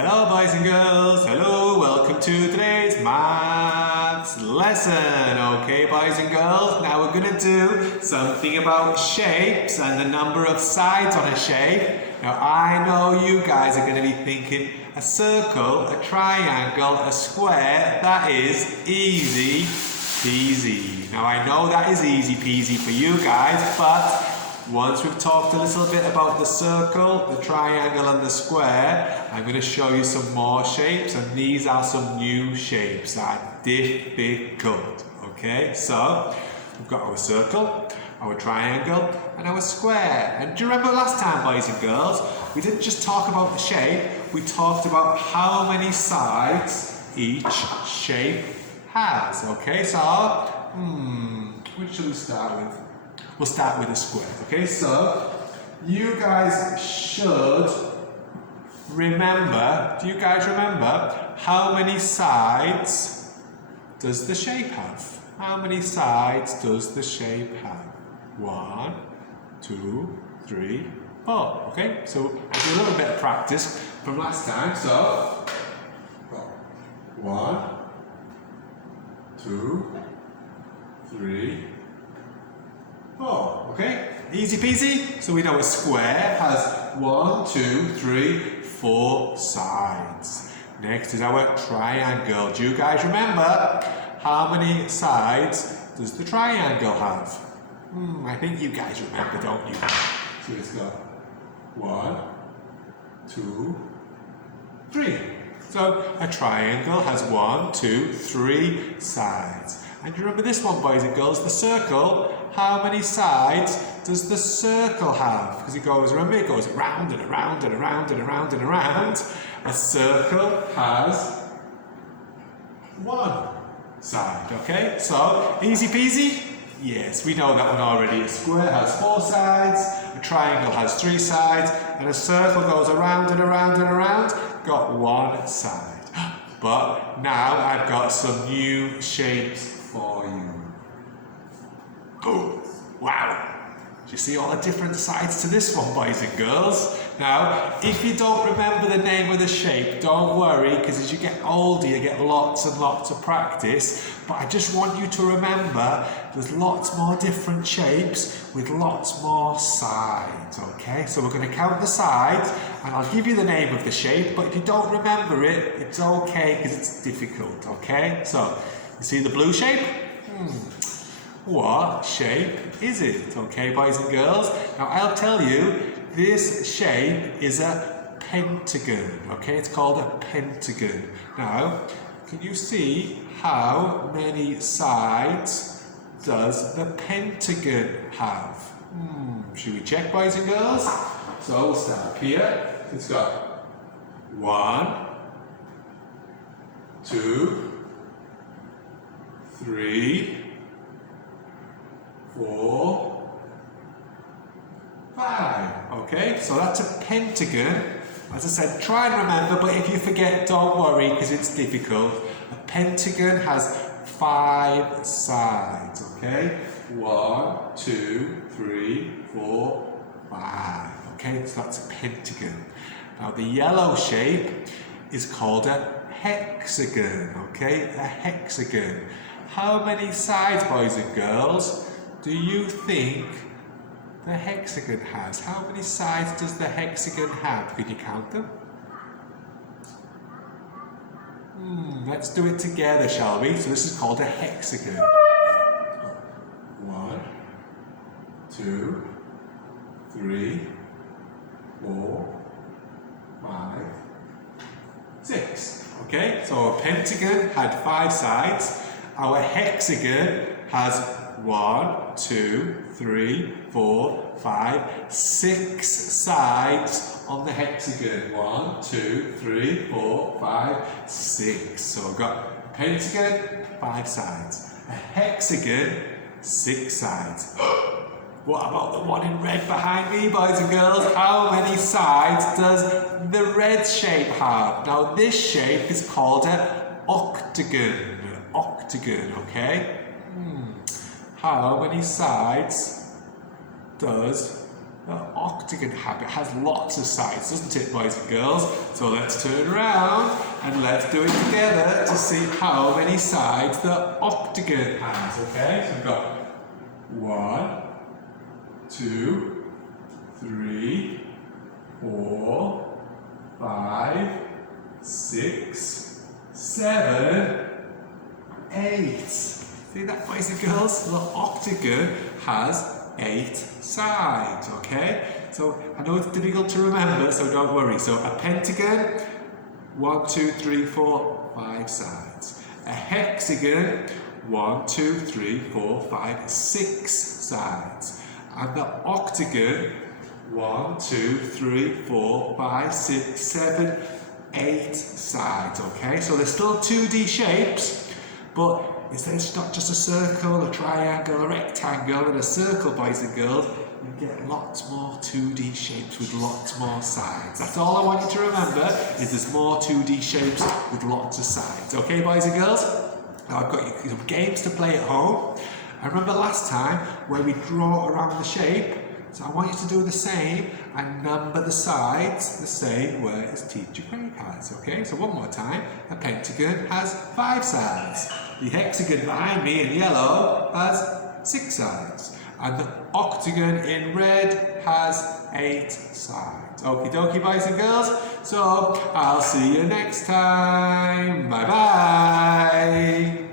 Hello boys and girls, hello, welcome to today's maths lesson. Okay boys and girls, now we're going to do something about shapes and the number of sides on a shape. Now I know you guys are going to be thinking a circle, a triangle, a square, that is easy peasy. Now I know that is easy peasy for you guys, but once we've talked a little bit about the circle, the triangle and the square, I'm going to show you some more shapes, and these are some new shapes that are difficult. Okay, so we've got our circle, our triangle and our square. And do you remember last time, boys and girls, we didn't just talk about the shape, we talked about how many sides each shape has. Okay, so which should we start with? We'll start with a square. Okay, so you guys should remember, do you guys remember how many sides does the shape have? How many sides does the shape have? 1, 2, 3, 4. Okay, so I did a little bit of practice from last time. So 1, 2, 3, 4. Okay, easy peasy. So we know a square has 1, 2, 3, 4 sides. Next is our triangle. Do you guys remember how many sides does the triangle have? I think you guys remember, don't you? So it's got 1, 2, 3. So a triangle has 1, 2, 3 sides. And you remember this one, boys and girls, the circle. How many sides does the circle have? Because it goes, remember, it goes round and around and around and around and around. A circle has 1 side, okay? So, easy peasy? Yes, we know that one already. A square has 4 sides, a triangle has 3 sides, and a circle goes around and around and around, got 1 side. But now I've got some new shapes for you. Oh, wow! Do you see all the different sides to this one, boys and girls? Now, if you don't remember the name of the shape, don't worry, because as you get older, you get lots and lots of practice. But I just want you to remember there's lots more different shapes with lots more sides, okay? So we're going to count the sides, and I'll give you the name of the shape, but if you don't remember it, it's okay, because it's difficult, okay? So, you see the blue shape? What shape is it? Okay, boys and girls. Now I'll tell you, this shape is a pentagon. Okay, it's called a pentagon. Now, can you see how many sides does the pentagon have? Should we check, boys and girls? So we'll start up here. It's got 1, 2, 3, 4, 5. Okay, so that's a pentagon. As I said, try and remember, but if you forget, don't worry, because it's difficult. A pentagon has 5 sides, okay? 1, 2, 3, 4, 5. Okay, so that's a pentagon. Now the yellow shape is called a hexagon, okay? A hexagon. How many sides, boys and girls, do you think the hexagon has? How many sides does the hexagon have? Can you count them? Let's do it together, shall we? So this is called a hexagon. 1, 2, 3, 4, 5, 6. Okay, so a pentagon had 5 sides. Our hexagon has 1, 2, 3, 4, 5, 6 sides on the hexagon. 1, 2, 3, 4, 5, 6. So we've got a pentagon, 5 sides. A hexagon, 6 sides. What about the one in red behind me, boys and girls? How many sides does the red shape have? Now this shape is called an octagon. Octagon, okay? How many sides does The octagon habit has lots of sides, doesn't it, boys and girls? So let's turn around and let's do it together to see how many sides the octagon has, okay? So we've got 1, 2, 3, 4, 5, 6, 7, 8. See that, boys and girls? The octagon has 8 sides, okay? So I know it's difficult to remember, so don't worry. So a pentagon, 1, 2, 3, 4, 5 sides. A hexagon, 1, 2, 3, 4, 5, 6 sides. And the octagon, 1, 2, 3, 4, 5, 6, 7, 8 sides, okay? So they're still 2D shapes, but it's not just a circle, a triangle, a rectangle, and a circle, boys and girls. You get lots more 2D shapes with lots more sides. That's all I want you to remember, is there's more 2D shapes with lots of sides. Okay, boys and girls? Now I've got you some games to play at home. I remember last time where we draw around the shape, so I want you to do the same and number the sides the same way as Teacher Craig has, okay? So one more time, a pentagon has 5 sides. The hexagon behind me in yellow has 6 sides. And the octagon in red has 8 sides. Okie dokie, boys and girls. So I'll see you next time. Bye bye.